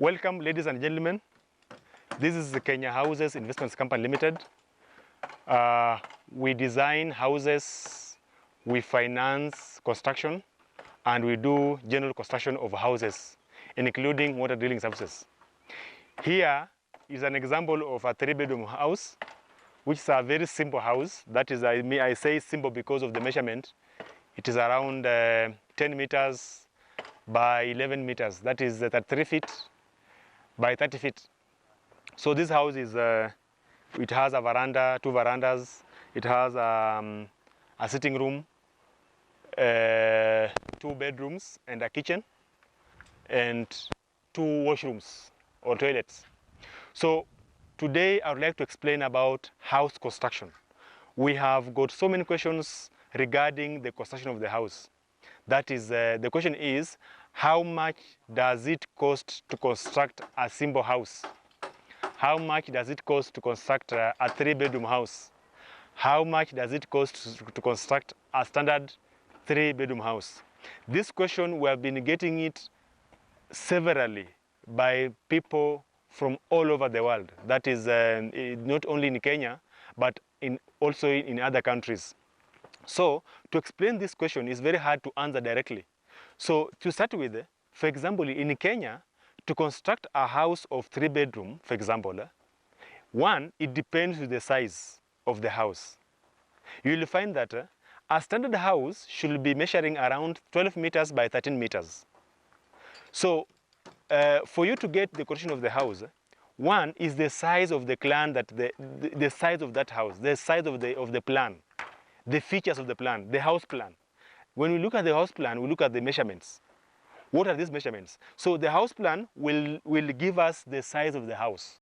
Welcome, ladies and gentlemen. This is the Kenya Houses Investments Company Limited. We design houses, we finance construction, and we do general construction of houses, including water drilling services. Here is an example of a 3-bedroom house, which is a very simple house. That is, I say simple because of the measurement. It is around 10 meters by 11 meters. That is 33 feet by 30 feet. So this house is, it has a veranda, 2 verandas. It has a sitting room, 2 bedrooms and a kitchen, and 2 washrooms or toilets. So today I would like to explain about house construction. We have got so many questions regarding the construction of the house. That is, the question is, how much does it cost to construct a simple house? How much does it cost to construct a 3-bedroom house? How much does it cost to construct a standard 3-bedroom house? This question, we have been getting it severally by people from all over the world. That is not only in Kenya, but also in other countries. So to explain this question is very hard to answer directly. So to start with, for example, in Kenya, to construct a house of 3-bedroom, for example, one, it depends on the size of the house. You will find that a standard house should be measuring around 12 meters by 13 meters. So for you to get the quotation of the house, one is the size of the plan, that the size of that house, the size of the plan, the features of the plan, the house plan. When we look at the house plan, we look at the measurements. What are these measurements? So the house plan will give us the size of the house.